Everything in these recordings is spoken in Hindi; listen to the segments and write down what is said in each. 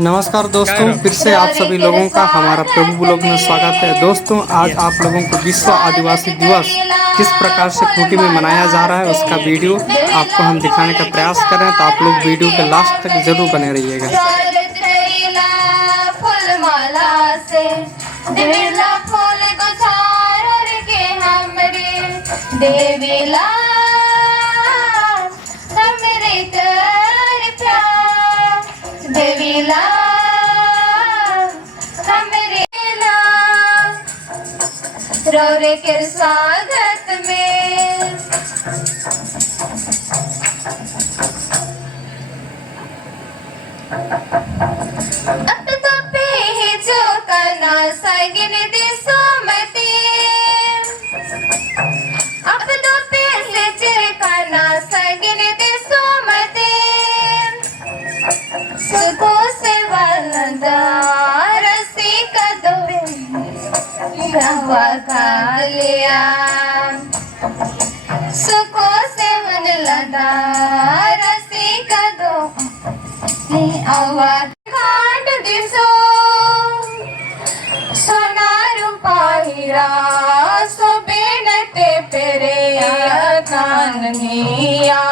नमस्कार दोस्तों, फिर से आप सभी लोगों का हमारा प्रभु ब्लॉग में स्वागत है। दोस्तों, आज आप लोगों को विश्व आदिवासी दिवस किस प्रकार से खूंटी में मनाया जा रहा है उसका वीडियो आपको हम दिखाने का प्रयास कर रहे हैं, तो आप लोग वीडियो के लास्ट तक जरूर बने रहिएगा। रौरे के स्वागत में अब तो पे ही जो करना सगन दे सोमती अब तो पे से चिरकाना सगन दे सोमती सुखो से वलदार सी कदो गवा कालिया सुखो से मन लदा रसी कदो आवाज काट दिसो सोनारू पाहिरा सो बेनते पेरे कान्हिया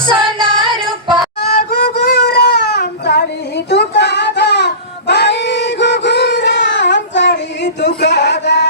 सोनारू गुगुराम तारी तुकादा बाई गुगुराम तारी तुकादा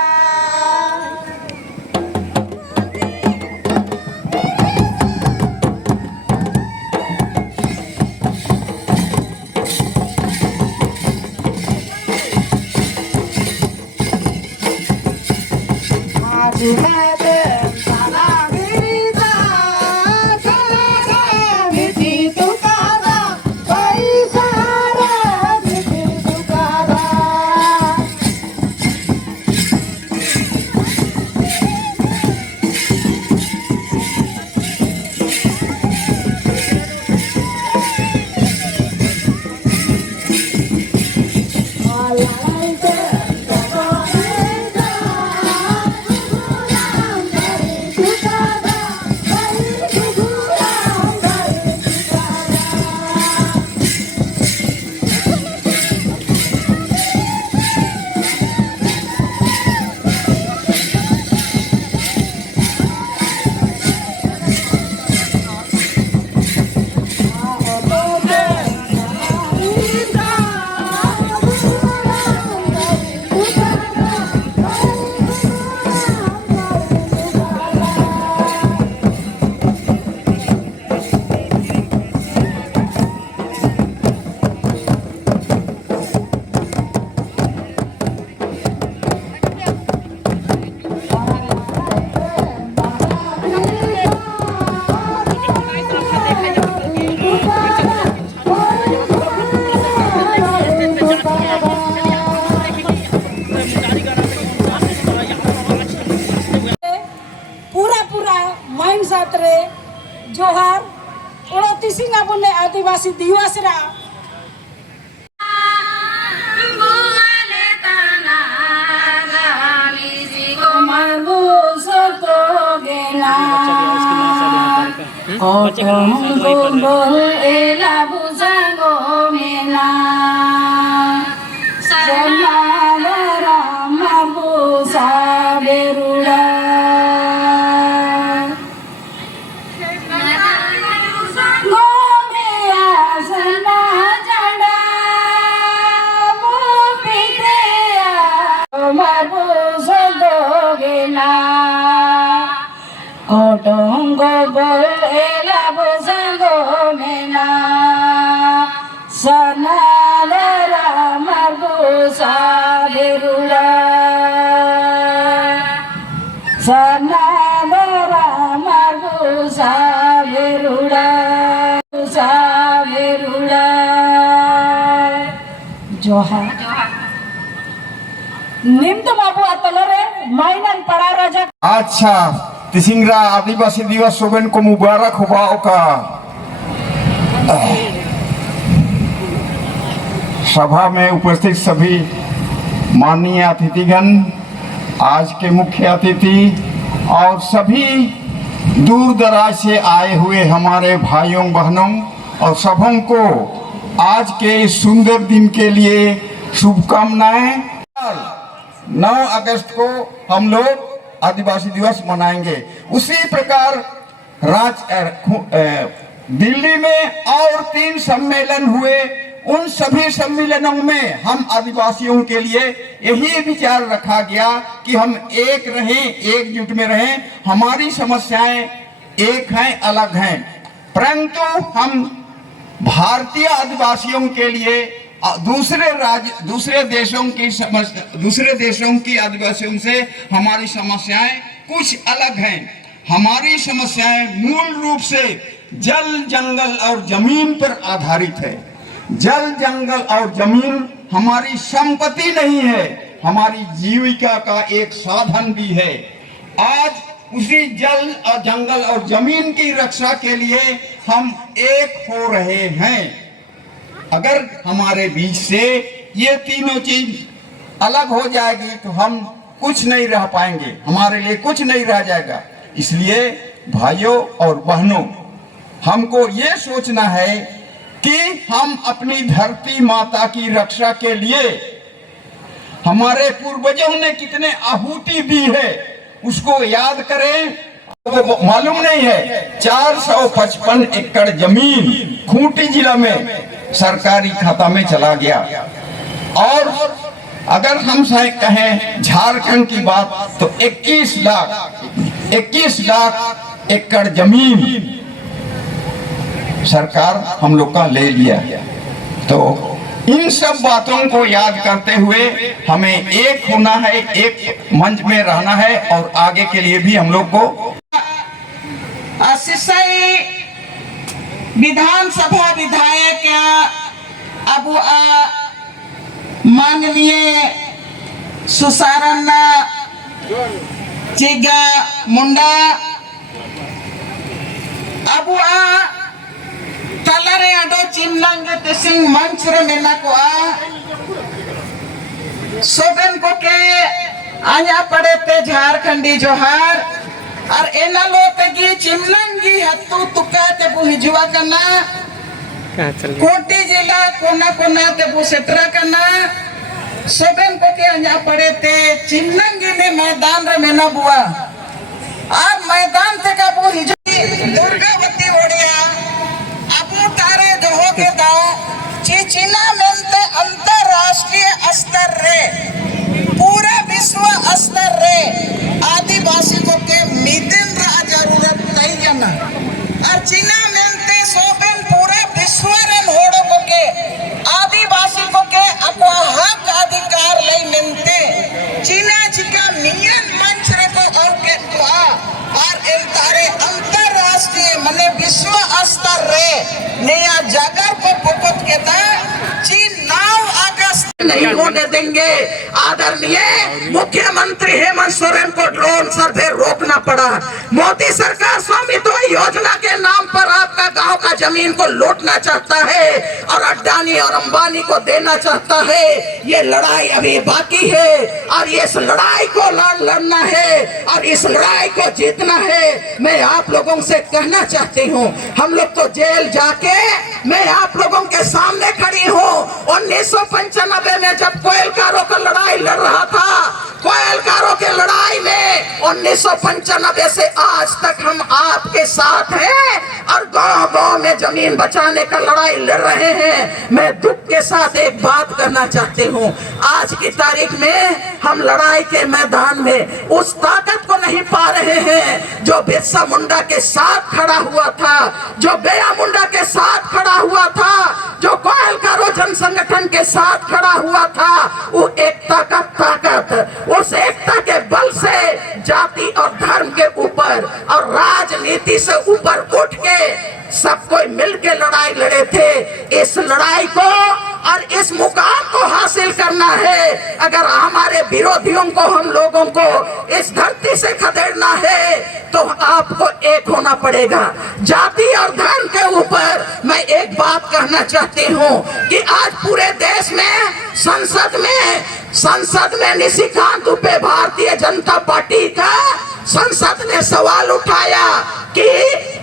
जोहार 29 बोले आदिवासी दिवस रा डोंगो बोला बुझंगो मेला सनालरा मरबूसा बेरुड़ा सनालरा मरबूसा बेरुड़ा जोहार निम्त बाबू अतलरे माइनन पड़ा राजा। अच्छा, तिसिंगरा आदिवासी दिवस सोबेन को मुबारक हो का। सभा में उपस्थित सभी माननीय अतिथिगण, आज के मुख्य अतिथि और सभी दूर दराज से आए हुए हमारे भाइयों बहनों और सबों को आज के इस सुंदर दिन के लिए शुभकामनाएं। 9 अगस्त को हम लोग आदिवासी दिवस मनाएंगे। उसी प्रकार दिल्ली में और 3 सम्मेलन हुए। उन सभी सम्मेलनों में हम आदिवासियों के लिए यही विचार रखा गया कि हम एक रहें, एकजुट में रहें। हमारी समस्याएं एक हैं, अलग हैं, परंतु हम भारतीय आदिवासियों के लिए दूसरे देशों की आदिवासियों से हमारी समस्याएं कुछ अलग हैं। हमारी समस्याएं मूल रूप से जल, जंगल और जमीन पर आधारित है। जल, जंगल और जमीन हमारी संपत्ति नहीं है, हमारी जीविका का एक साधन भी है। आज उसी जल और जंगल और जमीन की रक्षा के लिए हम एक हो रहे हैं। अगर हमारे बीच से ये तीनों चीज अलग हो जाएगी तो हम कुछ नहीं रह पाएंगे, हमारे लिए कुछ नहीं रह जाएगा। इसलिए भाइयों और बहनों, हमको ये सोचना है कि हम अपनी धरती माता की रक्षा के लिए हमारे पूर्वजों ने कितने आहुति दी है उसको याद करें। तो मालूम नहीं है 455 एकड़ जमीन खूंटी जिला में सरकारी खाता में चला गया। और अगर हम कहें झारखंड की बात तो 21 लाख एकड़ जमीन सरकार हम लोग का ले लिया। तो इन सब बातों को याद करते हुए हमें एक होना है, एक मंच में रहना है और आगे के लिए भी हम लोग को सिसई विधानसभा विधायक अब माननीय सुसारन चिगा मुंडा अब कलरे अडो चिमलंग तिसिंग मंच रे मेना को सोबन को के आया पड़े ते झारखंडी जोहार और एना लोतगी चिमलंगी हत्तू तुका ते बु हिजुआ करना कोटी जिला कोना कोना ते बु सेत्रा करना सोबन को के आया पड़े ते चिमलंगी ने मैदान रे मेना बुआ अब मैदान ते का बु हिजुई दुर्गावती ओडिया तारे दहो के दाओ चिचिना मेंते अंतरराष्ट्रीय स्तर रे पूरा विश्व स्तर रे आदिवासी को के मिदिन रा जरूरत नहीं जाना और चीना मेंते सोबेन पूरा विश्व रे होड़ो को के आदिवासी को के अपना हक अधिकार ले मेंते चीना चिका मिलियन मंच रे को और के और इन तारे अंतरराष्ट्रीय मने विश्व स्तर रे नया जागर को पुकुत के दा चीन 9 अगस्त नहीं होने देंगे। आदरणीय मुख्यमंत्री हेमंत सोरेन को ड्रोन सर्वे रोकना पड़ा। मोदी सरकार स्वामित्व योजना के नाम पर आपका गांव का जमीन को लूटना चाहता है और अडानी और अंबानी को देना चाहता है। ये लड़ाई अभी बाकी है और इस लड़ाई को लड़ना है और इस लड़ाई को जीतना है। मैं आप लोगों से कहना चाहती हूँ, हम लोग तो जेल जाके मैं आप लोगों के सामने खड़ी हूँ। 1995 में जब कोयलकारों का लड़ाई लड़ रहा था, कोयलकारों के लड़ाई में 1995 से आज तक हम आपके साथ हैं और गांव-गांव में जमीन बचाने का लड़ाई लड़ रहे हैं। मैं दुख के साथ एक बात करना चाहती हूँ, आज की तारीख में हम लड़ाई के मैदान में उस ताकत को नहीं पा रहे हैं जो बिरसा मुंडा के साथ खड़ा हुआ था, जो बेया मुंडा के साथ खड़ा हुआ था, जो कोयलकारो जन संगठन के साथ खड़ा हुआ था। वो एकता का ताकत, उस एकता के बल से जाति और धर्म के ऊपर और राजनीति से ऊपर उठ के सब कोई मिलकर लड़ाई लड़े थे। इस लड़ाई को और इस मुकाम को हासिल करना है। अगर हमारे विरोधियों को, हम लोगों को इस धरती से खदेड़ना है तो आपको एक होना पड़ेगा। जाति और धर्म के ऊपर मैं एक बात कहना चाहती हूँ कि आज पूरे देश में संसद में निशिकांत दुबे भारतीय जनता पार्टी का संसद ने सवाल उठाया कि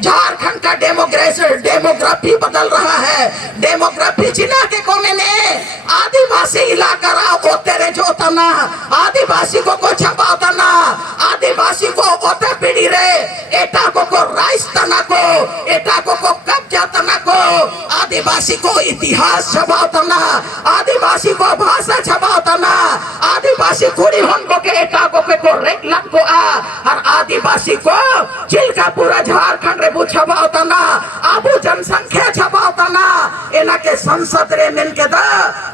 झारखंड का डेमोग्राफी बदल रहा है। डेमोग्राफी जिला के कोने में आदिवासी इलाका रहा तेरे जो तना आदिवासी को छपा तना आदिवासी को ओते पीड़ी रे एटा को राइस तना को एटा को कब्जा तना को आदिवासी को इतिहास छपा तना आदिवासी को भाषा छपा तना आदिवासी कुड़ी हन को के एटा को रेक लग को और आदिवासी को चिल्का पूरा झारखंड रे छपा तना आबू जनसंख्या छपा तना इना के संसद रे मिल के दा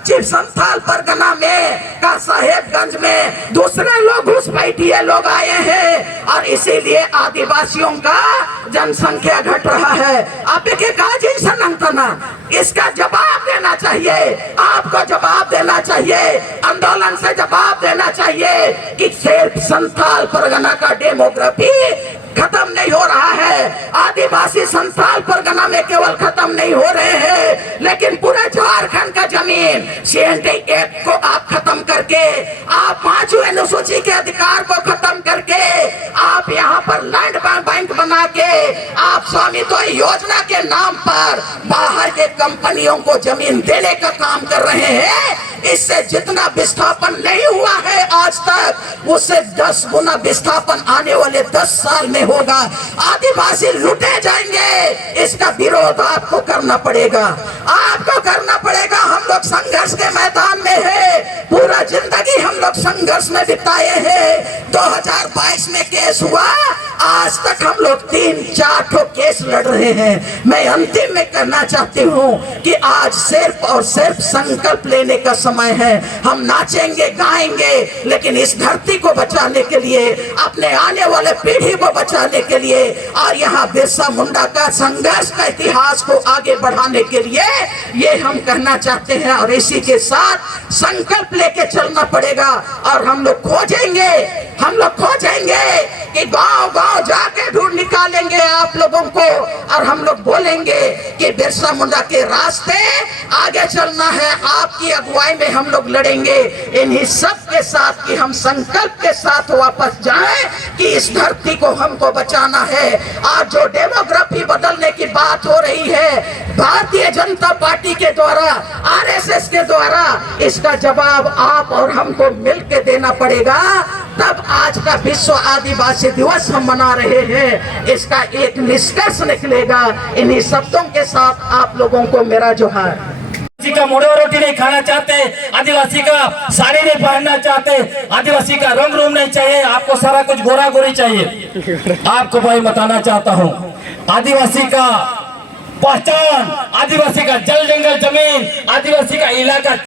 चिप संथाल परगना में का साहेबगंज में दूसरे लोग घुसपैठिए लोग आए हैं और इसीलिए आदिवासियों का जनसंख्या घट रहा है। आप के काजिन सनंतना इसका जवाब देना चाहिए, आपको जवाब देना चाहिए, आंदोलन से जवाब देना चाहिए कि सिर्फ संथाल परगना का डेमोग्राफी खत्म नहीं हो रहा है। आदिवासी संथाल परगना में केवल खत्म नहीं हो रहे हैं लेकिन पूरे झारखंड का जमीन CNT एक्ट को आप खत्म करके आप 5वीं अनुसूची के अधिकार को खत्म करके आप यहाँ पर लैंड बैंक बना के आप स्वामित्व योजना के नाम पर बाहर के कंपनियों को जमीन देने का काम कर रहे हैं। इससे जितना विस्थापन नहीं हुआ है आज तक उससे 10 गुना विस्थापन आने वाले 10 साल में होगा। आदिवासी लूटे जाएंगे, इसका विरोध आपको करना पड़ेगा, आपको करना पड़ेगा। हम लोग संघर्ष के मैदान में है, पूरा जिंदगी हम लोग संघर्ष में बिताए हैं। 2022 में केस हुआ, आज तक हम लोग 3-4 केस लड़ रहे हैं। मैं अंतिम में कहना चाहती हूँ कि आज सिर्फ और सिर्फ संकल्प लेने का समय है। हम नाचेंगे गाएंगे लेकिन इस धरती को बचाने के लिए, अपने आने वाले पीढ़ी को बचाने के लिए और यहाँ बिरसा मुंडा का संघर्ष का इतिहास को आगे बढ़ाने के लिए ये हम कहना चाहते हैं। और इसी के साथ संकल्प लेके चलना पड़ेगा और हम लोग खोजेंगे कि गांव गांव जाके ढूंढ निकालेंगे आप लोगों को और हम लोग बोलेंगे कि बिरसा मुंडा के रास्ते आगे चलना है। आपकी अगुवाई में हम लोग लड़ेंगे इन्हीं सब के साथ कि हम संकल्प के साथ वापस जाएं कि इस धरती को हमको बचाना है। आज जो डेमोग्राफी बदलने की बात हो रही है भारतीय जनता पार्टी के द्वारा, RSS के द्वारा, इसका जवाब आप और हमको मिलकर देना पड़ेगा। तब आज का विश्व आदिवासी दिवस हम मना रहे हैं, इसका एक निष्कर्ष निकलेगा। इन्हीं शब्दों के साथ आप लोगों को मेरा जोहार। आदिवासी का मुड़ा रोटी नहीं खाना चाहते, आदिवासी का साड़ी नहीं पहनना चाहते, आदिवासी का रंग रूप नहीं चाहिए, आपको सारा कुछ गोरा गोरी चाहिए। आपको भाई बताना चाहता हूँ, आदिवासी का पहचान, आदिवासी का जल जंगल जमीन, आदिवासी का इलाका